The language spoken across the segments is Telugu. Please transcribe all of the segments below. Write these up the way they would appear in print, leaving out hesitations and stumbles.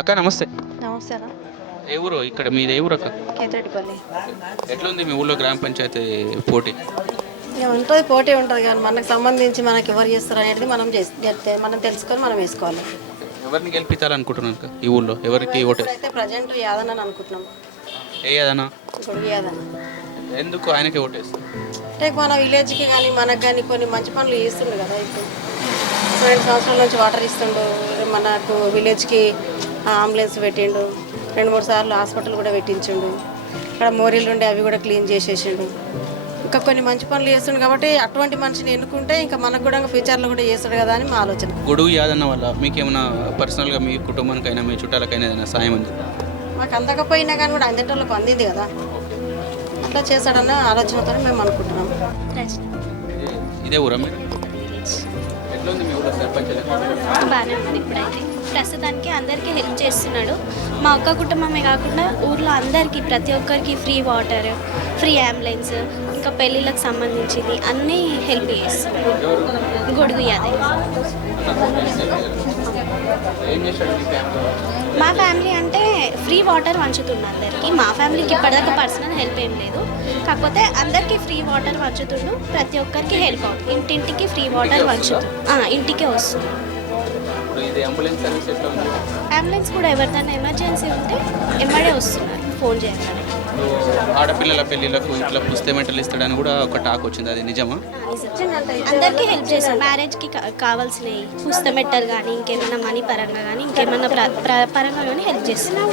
అక్క నమస్తే. నమస్తే అన్న. ఏ ఊరు ఇక్కడ మీది? ఏ ఊరు అక్క? కేతిరెడ్డిపల్లి. ఎట్లుంది మీ ఊళ్ళో గ్రామ పంచాయతీ పోటీ? ఇక ఉంటుంది, పోటీ ఉంటుంది కానీ మనకు సంబంధించి మనకి ఎవరు చేస్తారు అనేది మనం తెలుసుకొని మనం వేసుకోవాలి. ఎవరిని గెలిపించాలనుకుంటున్నాను అక్క ఈ ఊళ్ళో? ఎవరికి ఓటు? అయితే ప్రజెంట్ యాదన్ అని అనుకుంటున్నాం. ఏ అదనా? ఇప్పుడు యాదన్ ఎందుకు ఆయనకే ఓటేస్తారు? అంటే మన విలేజ్కి కానీ మనకు కానీ కొన్ని మంచి పనులు చేస్తుండు కదా. ఇప్పుడు 2 సంవత్సరాల నుంచి వాటర్ ఇస్తుండు, మనకు విలేజ్కి అంబులెన్స్ పెట్టిండు, 2-3 సార్లు హాస్పిటల్ కూడా పెట్టించిండు, ఇక్కడ మోరీలు ఉండే అవి కూడా క్లీన్ చేసేసిండు. ఇంకా కొన్ని మంచి పనులు చేస్తుండు కాబట్టి అటువంటి మనిషిని ఎన్నుకుంటే ఇంకా మనకు కూడా ఫ్యూచర్లో కూడా చేస్తాడు కదా అని మా ఆలోచన. గొడుగు యాదన్న వల్ల మీకేమైనా పర్సనల్గా మీ కుటుంబానికైనా మీ చుట్టాలకైనా ఏదైనా సాయం ఉంది? మాకు అందకపోయినా కానీ కూడా అందటోళ్ళకు అందింది కదా, అట్లా చేస్తాడన్న ఆలోచనతో మేము అనుకుంటున్నాం. ఇదే ఊరా మీరు? ఎట్లుంది మీ ఊళ్ళో సర్పంచ్? బాగానే ఉంది. ఇప్పుడైతే ప్రస్తుతానికి అందరికీ హెల్ప్ చేస్తున్నాడు. మా ఒక్క కుటుంబమే కాకుండా ఊర్లో అందరికీ, ప్రతి ఒక్కరికి ఫ్రీ వాటర్, ఫ్రీ అంబులెన్స్, ఇంకా పెళ్ళిళ్ళకి సంబంధించింది అన్నీ హెల్ప్ చేస్తున్నాడు. గొడుగు యాదవ్. మా ఫ్యామిలీ అంటే ఫ్రీ వాటర్ పంచుతుండు అందరికీ. మా ఫ్యామిలీకి ఇప్పటిదాకా పర్సనల్ హెల్ప్ ఏం లేదు, కాకపోతే అందరికీ ఫ్రీ వాటర్ పంచుతుండు. ప్రతి ఒక్కరికి హెల్ప్ అవుతుంది. ఇంటింటికి ఫ్రీ వాటర్ పంచుతుంది, ఇంటికే వస్తుంది. అంబులెన్స్ కూడా ఎవరిదైనా ఎమర్జెన్సీ ఉంటే ఎమ్మడే వస్తున్నారు ఫోన్ చేయగానే. ఆడపిల్లల పెళ్ళిళ్ళకు ఇట్లా పుస్తమెట్టలు ఇస్తాడని కూడా ఒక టాక్ వచ్చింది, అది నిజమా? అందరికీ హెల్ప్ చేస్తాం. మ్యారేజ్కి కావాల్సినవి పుస్తమెట్టలు కానీ ఇంకేమైనా మనీ పరంగా కానీ ఇంకేమైనా పరంగా కానీ హెల్ప్ చేస్తున్నాం.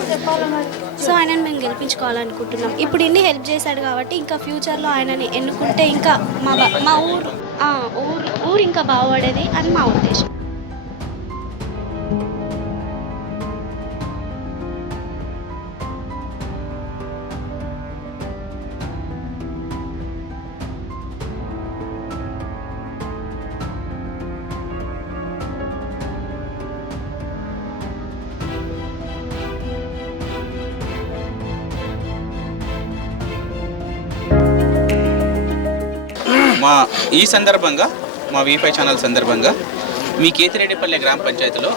సో ఆయనని మేము గెలిపించుకోవాలనుకుంటున్నాం. ఇప్పుడు ఇన్ని హెల్ప్ చేశాడు కాబట్టి ఇంకా ఫ్యూచర్లో ఆయనని ఎన్నుకుంటే ఇంకా మా ఊరు ఇంకా బాగుపడేది అని మా ఉద్దేశం. ఈ సందర్భంగా మా V5 ఛానల్ సందర్భంగా మీ కేతిరెడ్డిపల్లె గ్రామ పంచాయతీలో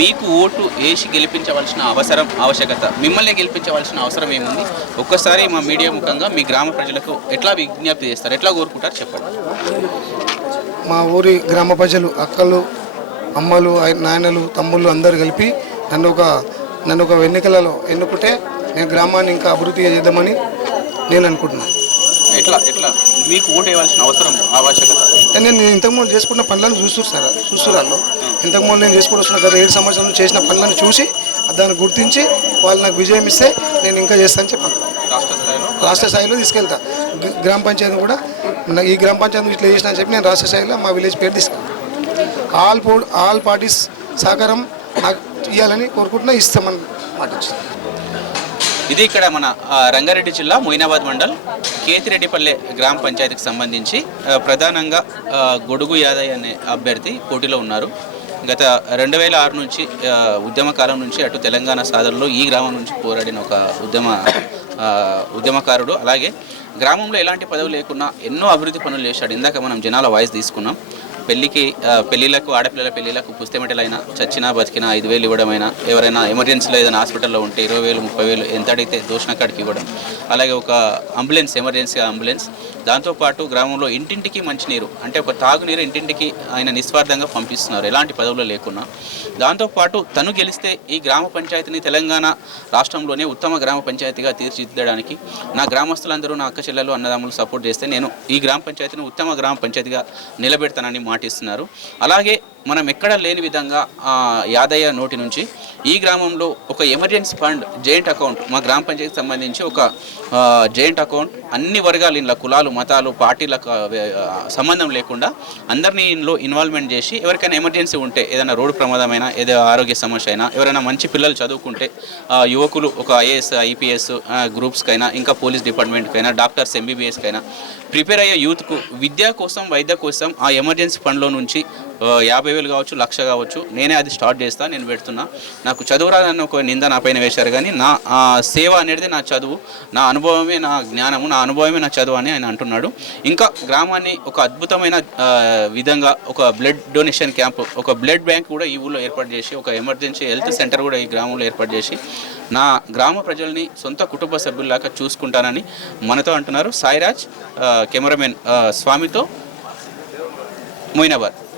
మీకు ఓటు వేసి గెలిపించవలసిన ఆవశ్యకత, మిమ్మల్ని గెలిపించవలసిన అవసరం ఏముంది? ఒక్కసారి మా మీడియా ముఖంగా మీ గ్రామ ప్రజలకు ఎట్లా విజ్ఞప్తి చేస్తారు, ఎట్లా కోరుకుంటారు చెప్పండి. మా ఊరి గ్రామ ప్రజలు, అక్కలు, అమ్మలు, నాయనలు, తమ్ముళ్ళు అందరూ కలిపి నన్ను ఒక ఎన్నికలలో ఎన్నుకుంటే నేను గ్రామాన్ని ఇంకా అభివృద్ధి చేద్దామని నేను అనుకుంటున్నాను. ఎట్లా మీకు ఓటు వేయవలసిన ఆవశ్యకత? నేను ఇంతకుముందు చేసుకున్న పనులను చూస్తున్నారు. ఇంతకుముందు నేను చేసుకుని వస్తున్న గత 7 సంవత్సరాలు చేసిన పనులను చూసి దాన్ని గుర్తించి వాళ్ళు నాకు విజయం ఇస్తే నేను ఇంకా చేస్తానని చెప్పాను. రాష్ట్ర స్థాయిలో తీసుకెళ్తా. గ్రామ పంచాయతీ కూడా ఈ గ్రామ పంచాయతీ ఇట్లా చేసిన అని చెప్పి నేను రాష్ట్ర స్థాయిలో మా విలేజ్ పేరు తీసుకెళ్తాను. ఆల్ పార్టీస్ సహకారం నాకు ఇవ్వాలని కోరుకుంటున్నా, ఇస్తామని మాట వచ్చింది. ఇది ఇక్కడ మన రంగారెడ్డి జిల్లా మొయినాబాద్ మండల్ కేతిరెడ్డిపల్లె గ్రామ పంచాయతీకి సంబంధించి ప్రధానంగా గొడుగు యాదయ్య అనే అభ్యర్థి పోటీలో ఉన్నారు. గత 2006 నుంచి ఉద్యమకాలం నుంచి అటు తెలంగాణ సాధనలో ఈ గ్రామం నుంచి పోరాడిన ఒక ఉద్యమకారుడు. అలాగే గ్రామంలో ఎలాంటి పదవి లేకున్నా ఎన్నో అభివృద్ధి పనులు చేశాడు. ఇందాక మనం జనాల వాయిస్ తీసుకున్నాం. పెళ్ళిళ్ళకు, ఆడపిల్లల పెళ్ళిళ్ళకు పుస్తమెటలైనా, చచ్చినా బతికినా 5,000 ఇవ్వడమైనా, ఎవరైనా ఎమర్జెన్సీలో ఏదైనా హాస్పిటల్లో ఉంటే 20,000, 30,000 ఎంత అడిగితే దోషణ కాడికి ఇవ్వడం, అలాగే ఒక అంబులెన్స్, ఎమర్జెన్సీ అంబులెన్స్, దాంతోపాటు గ్రామంలో ఇంటింటికి మంచినీరు, అంటే ఒక తాగునీరు ఇంటింటికి ఆయన నిస్వార్థంగా పంపిస్తున్నారు ఎలాంటి పదవులు లేకున్నా. దాంతోపాటు తను గెలిస్తే ఈ గ్రామ పంచాయతీని తెలంగాణ రాష్ట్రంలోనే ఉత్తమ గ్రామ పంచాయతీగా తీర్చిదిద్దడానికి నా గ్రామస్తులందరూ, నా అక్క చెల్లెలు, అన్నదమ్ములు సపోర్ట్ చేస్తే నేను ఈ గ్రామ పంచాయతీని ఉత్తమ గ్రామ పంచాయతీగా నిలబెడతానని మాటిస్తున్నారు. అలాగే మనం ఎక్కడ లేని విధంగా యాదయ్య నోటి నుంచి ఈ గ్రామంలో ఒక ఎమర్జెన్సీ ఫండ్, జాయింట్ అకౌంట్, మా గ్రామ పంచాయతీకి సంబంధించి ఒక జాయింట్ అకౌంట్, అన్ని వర్గాలు, ఇంట్లో కులాలు, మతాలు, పార్టీలకు సంబంధం లేకుండా అందరినీ ఇందులో ఇన్వాల్వ్మెంట్ చేసి ఎవరికైనా ఎమర్జెన్సీ ఉంటే, ఏదైనా రోడ్డు ప్రమాదమైనా, ఏదో ఆరోగ్య సమస్య అయినా, ఎవరైనా మంచి పిల్లలు చదువుకుంటే, యువకులు ఒక IAS, IPS గ్రూప్స్కైనా, ఇంకా పోలీస్ డిపార్ట్మెంట్కైనా, డాక్టర్స్, MBBS కైనా ప్రిపేర్ అయ్యే యూత్కు విద్య కోసం, వైద్య కోసం ఆ ఎమర్జెన్సీ ఫండ్లో నుంచి 50,000 కావచ్చు, 1,00,000 కావచ్చు, నేనే అది స్టార్ట్ చేస్తా, నేను పెడుతున్నా. నాకు చదువు రాదని ఒక నింద నా పైన వేశారు, కానీ నా సేవ అనేది నా చదువు, నా అనుభవమే నా జ్ఞానము, నా అనుభవమే నా చదువు అని ఆయన అంటున్నాడు. ఇంకా గ్రామాన్ని ఒక అద్భుతమైన విధంగా ఒక బ్లడ్ డొనేషన్ క్యాంప్, ఒక బ్లడ్ బ్యాంక్ కూడా ఈ ఊళ్ళో ఏర్పాటు చేసి, ఒక ఎమర్జెన్సీ హెల్త్ సెంటర్ కూడా ఈ గ్రామంలో ఏర్పాటు చేసి నా గ్రామ ప్రజల్ని సొంత కుటుంబ సభ్యుల్లాగా చూసుకుంటానని మనతో అంటున్నారు. సాయిరాజ్, కెమెరామెన్ స్వామితో, మొయినాబాద్.